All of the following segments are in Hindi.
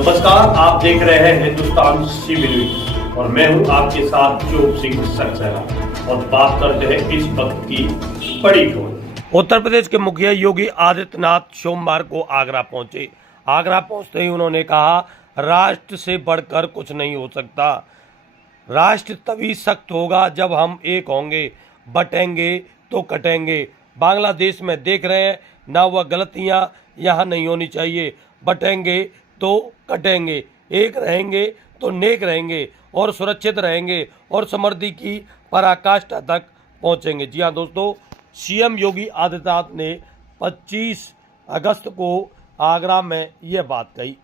नमस्कार, आप देख रहे हैं हिंदुस्तान सीबी न्यूज और मैं हूं आपके साथ चोप सिंह सक्सेना और बात करते हैं इस वक्त की बड़ी खबर। उत्तर प्रदेश के मुखिया योगी आदित्यनाथ सोमवार को आगरा पहुंचे। आगरा पहुंचते ही उन्होंने कहा, राष्ट्र से बढ़कर कुछ नहीं हो सकता। राष्ट्र तभी सख्त होगा जब हम एक होंगे, बटेंगे तो कटेंगे। बांग्लादेश में देख रहे हैं ना, वह गलतियां यहाँ नहीं होनी चाहिए। बटेंगे तो कटेंगे, एक रहेंगे तो नेक रहेंगे और सुरक्षित रहेंगे और समृद्धि की पराकाष्ठा तक पहुंचेंगे। जी हाँ दोस्तों, सीएम योगी आदित्यनाथ ने 25 अगस्त को आगरा में यह बात कही।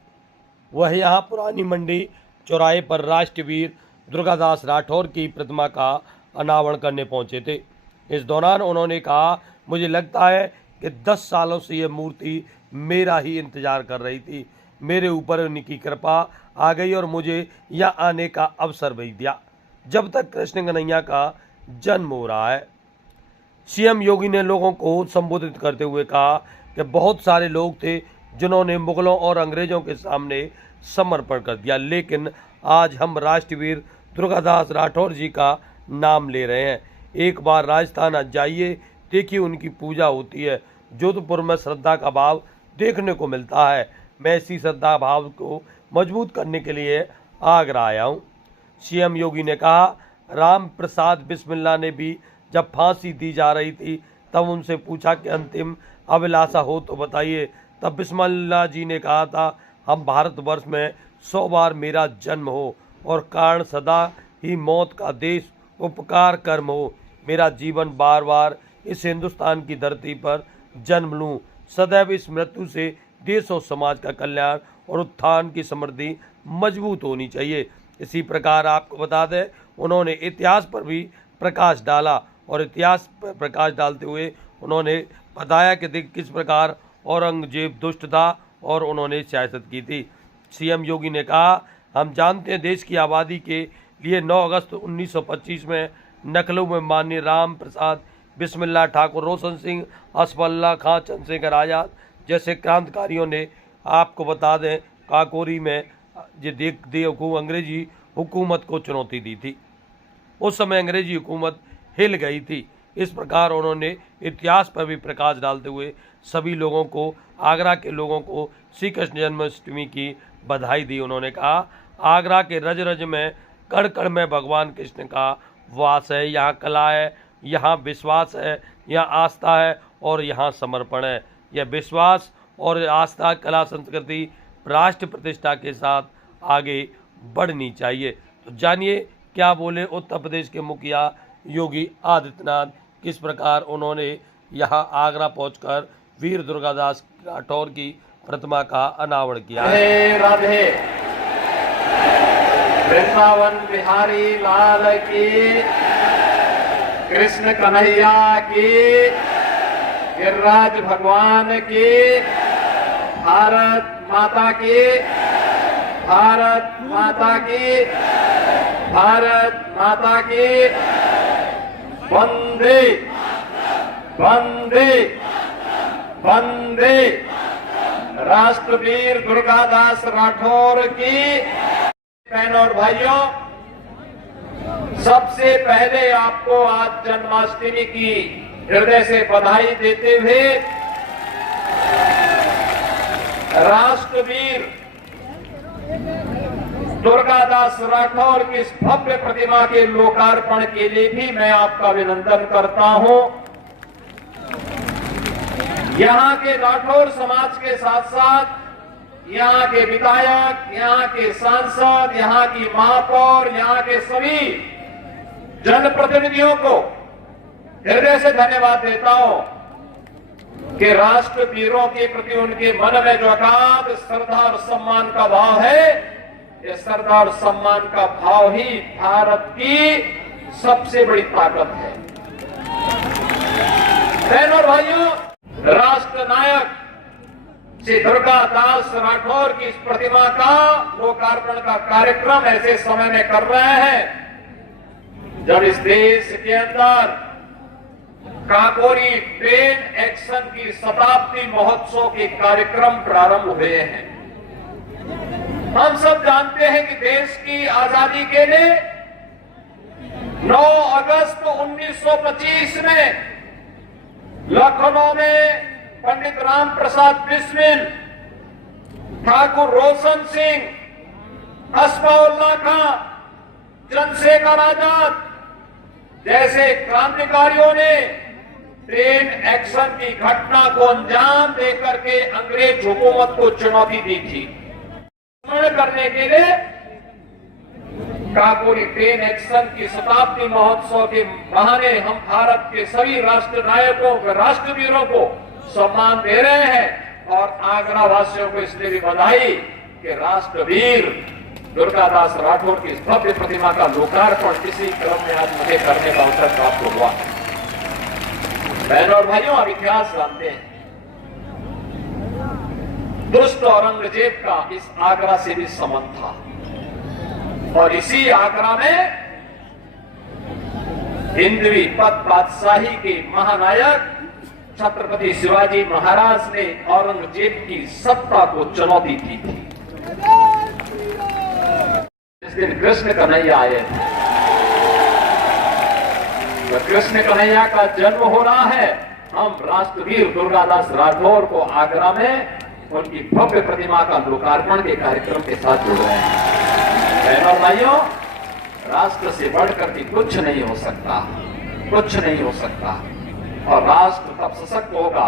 वह यहाँ पुरानी मंडी चौराहे पर राष्ट्रवीर दुर्गादास राठौर की प्रतिमा का अनावरण करने पहुंचे थे। इस दौरान उन्होंने कहा, मुझे लगता है कि 10 सालों से यह मूर्ति मेरा ही इंतजार कर रही थी। मेरे ऊपर उनकी कृपा आ गई और मुझे यहाँ आने का अवसर भी दिया। जब तक कृष्ण कन्हैया का जन्म हो रहा है। सीएम योगी ने लोगों को संबोधित करते हुए कहा कि बहुत सारे लोग थे जिन्होंने मुगलों और अंग्रेजों के सामने समर्पण कर दिया, लेकिन आज हम राष्ट्रवीर दुर्गादास राठौर जी का नाम ले रहे हैं। एक बार राजस्थान जाइए, देखिए उनकी पूजा होती है। जोधपुर में श्रद्धा का भाव देखने को मिलता है। मैं इसी श्रद्धा भाव को मजबूत करने के लिए आगरा आया हूँ। सीएम योगी ने कहा, राम प्रसाद बिस्मिल्ला ने भी जब फांसी दी जा रही थी तब उनसे पूछा कि अंतिम अभिलाषा हो तो बताइए। तब बिस्मिल्ला जी ने कहा था, हम भारतवर्ष में 100 बार मेरा जन्म हो और कारण सदा ही मौत का देश उपकार कर्म हो। मेरा जीवन बार बार इस हिंदुस्तान की धरती पर जन्म लूँ। सदैव इस मृत्यु से देश और समाज का कल्याण और उत्थान की समृद्धि मजबूत होनी चाहिए। इसी प्रकार आपको बता दें, उन्होंने इतिहास पर भी प्रकाश डाला और इतिहास पर प्रकाश डालते हुए उन्होंने बताया कि किस प्रकार औरंगजेब दुष्ट था और उन्होंने सियासत की थी। सीएम योगी ने कहा, हम जानते हैं देश की आबादी के लिए 9 अगस्त 1925 में लखनऊ में माननीय राम प्रसाद बिस्मिल्ला, ठाकुर रोशन सिंह, असफल्ला खां, चंद्रशेखर आजाद जैसे क्रांतिकारियों ने, आपको बता दें, काकोरी में अंग्रेजी हुकूमत को चुनौती दी थी। उस समय अंग्रेजी हुकूमत हिल गई थी। इस प्रकार उन्होंने इतिहास पर भी प्रकाश डालते हुए सभी लोगों को, आगरा के लोगों को श्री कृष्ण जन्माष्टमी की बधाई दी। उन्होंने कहा, आगरा के रज रज में, कण कण में भगवान कृष्ण का वास है। यहाँ कला है, यहाँ विश्वास है, यहाँ आस्था है और यहाँ समर्पण है। यह विश्वास और आस्था, कला, संस्कृति राष्ट्र प्रतिष्ठा के साथ आगे बढ़नी चाहिए। तो जानिए क्या बोले उत्तर प्रदेश के मुखिया योगी आदित्यनाथ, किस प्रकार उन्होंने यहाँ आगरा पहुंचकर वीर दुर्गादास राठौर की प्रतिमा का अनावरण किया। राधे राधे, वृंदावन बिहारी लाल की, कृष्ण कन्हैया की, गिरिराज भगवान की, भारत माता की, भारत माता की, भारत माता की, वंदे वंदे वंदे। राष्ट्रवीर दुर्गादास राठौर की। बहनों और भाइयों, सबसे पहले आपको आज जन्माष्टमी की हृदय से बधाई देते हुए राष्ट्रवीर दुर्गादास राठौर की इस भव्य प्रतिमा के लोकार्पण के लिए भी मैं आपका अभिनंदन करता हूं। यहां के राठौर समाज के साथ साथ यहां के विधायक, यहां के सांसद, यहां की महापौर, यहां के सभी जनप्रतिनिधियों को हृदय से धन्यवाद देता हूं कि राष्ट्रवीरों के प्रति उनके मन में जो अगाध श्रद्धा और सम्मान का भाव है, ये श्रद्धा और सम्मान का भाव ही भारत की सबसे बड़ी ताकत है। बहनों और भाइयों, राष्ट्र नायक श्री दुर्गादास राठौर की इस प्रतिमा का लोकार्पण का कार्यक्रम ऐसे समय में कर रहे हैं जब इस देश के अंदर काकोरी ट्रेन एक्शन की शताब्दी महोत्सव के कार्यक्रम प्रारंभ हुए हैं। हम सब जानते हैं कि देश की आजादी के लिए 9 अगस्त 1925 में लखनऊ में पंडित राम प्रसाद बिस्मिल, ठाकुर रोशन सिंह, अस्फाउल्लाह खां, चंद्रशेखर आजाद जैसे क्रांतिकारियों ने ट्रेन एक्शन की घटना को अंजाम देकर के अंग्रेज हुकूमत को चुनौती दी थी। करने के लिए काकोरी ट्रेन एक्शन की शताब्दी महोत्सव के बहाने हम भारत के सभी राष्ट्र नायकों, राष्ट्रवीरों को सम्मान दे रहे हैं और आगरा वासियों को इसलिए भी बधाई कि राष्ट्रवीर दुर्गादास राठौर की भव्य प्रतिमा का लोकार्पण इसी क्रम में आज मुझे करने का अवसर प्राप्त हुआ। बहनों और भाइयों, आप इतिहास जानते हैं, दुष्ट औरंगजेब का इस आगरा से भी संबंध था और इसी आगरा में हिंदवी पद बादशाही के महानायक छत्रपति शिवाजी महाराज ने औरंगजेब की सत्ता को चुनौती दी थी। इस दिन कृष्ण कन्हैया आए थे। तो कृष्ण कन्हैया का जन्म हो रहा है। हम राष्ट्रवीर दुर्गादास राठौर को आगरा में उनकी भव्य प्रतिमा का लोकार्पण के कार्यक्रम के साथ जुड़ रहे हैं। बहनों और भाइयों, राष्ट्र से बढ़कर के कुछ नहीं हो सकता, कुछ नहीं हो सकता। और राष्ट्र तब सशक्त होगा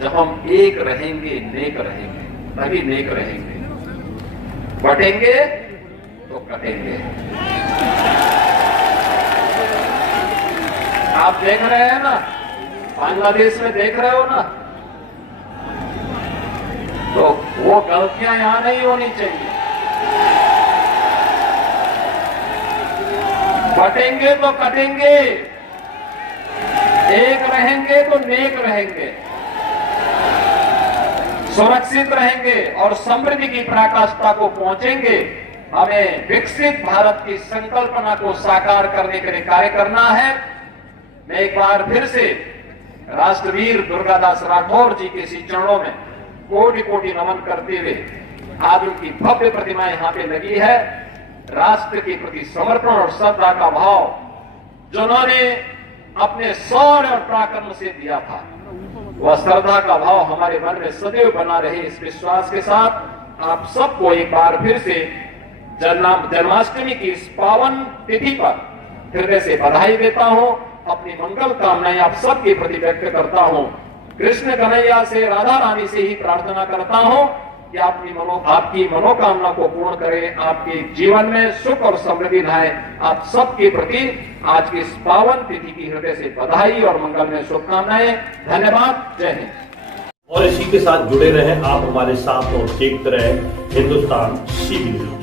जब हम एक रहेंगे, नेक रहेंगे, तभी नेक रहेंगे। बटेंगे तो कटेंगे। आप देख रहे हैं ना, बांग्लादेश में देख रहे हो ना, तो वो गलतियां यहां नहीं होनी चाहिए। बटेंगे तो कटेंगे, एक रहेंगे तो नेक रहेंगे, सुरक्षित रहेंगे और समृद्धि की पराकाष्ठा को पहुंचेंगे। हमें विकसित भारत की संकल्पना को साकार करने के लिए कार्य करना है। मैं एक बार फिर से राष्ट्रवीर दुर्गादास राठौर जी के इसी चरणों में कोटि कोटि नमन करते हुए, आज उनकी भव्य प्रतिमा यहां पे लगी है। राष्ट्र के प्रति समर्पण और श्रद्धा का भाव जो उन्होंने अपने शौर्य और पराक्रम से दिया था, वह श्रद्धा का भाव हमारे मन में सदैव बना रहे। इस विश्वास के साथ आप सबको एक बार फिर से जन्माष्टमी की इस पावन तिथि पर हृदय से बधाई देता हूं। अपनी मंगल कामनाएं आप सबके प्रति व्यक्त करता हूं। कृष्ण कन्हैया से, राधा रानी से ही प्रार्थना करता हूं कि आपकी मनोकामना को पूर्ण करें, आपके जीवन में सुख और समृद्धि लाए। आप सबके प्रति आज की इस पावन तिथि की हृदय से बधाई और मंगल में शुभकामनाएं। धन्यवाद। जय हिंद। और इसी के साथ जुड़े रहें आप हमारे साथ और देखते रहें हिंदुस्तान सी न्यूज़।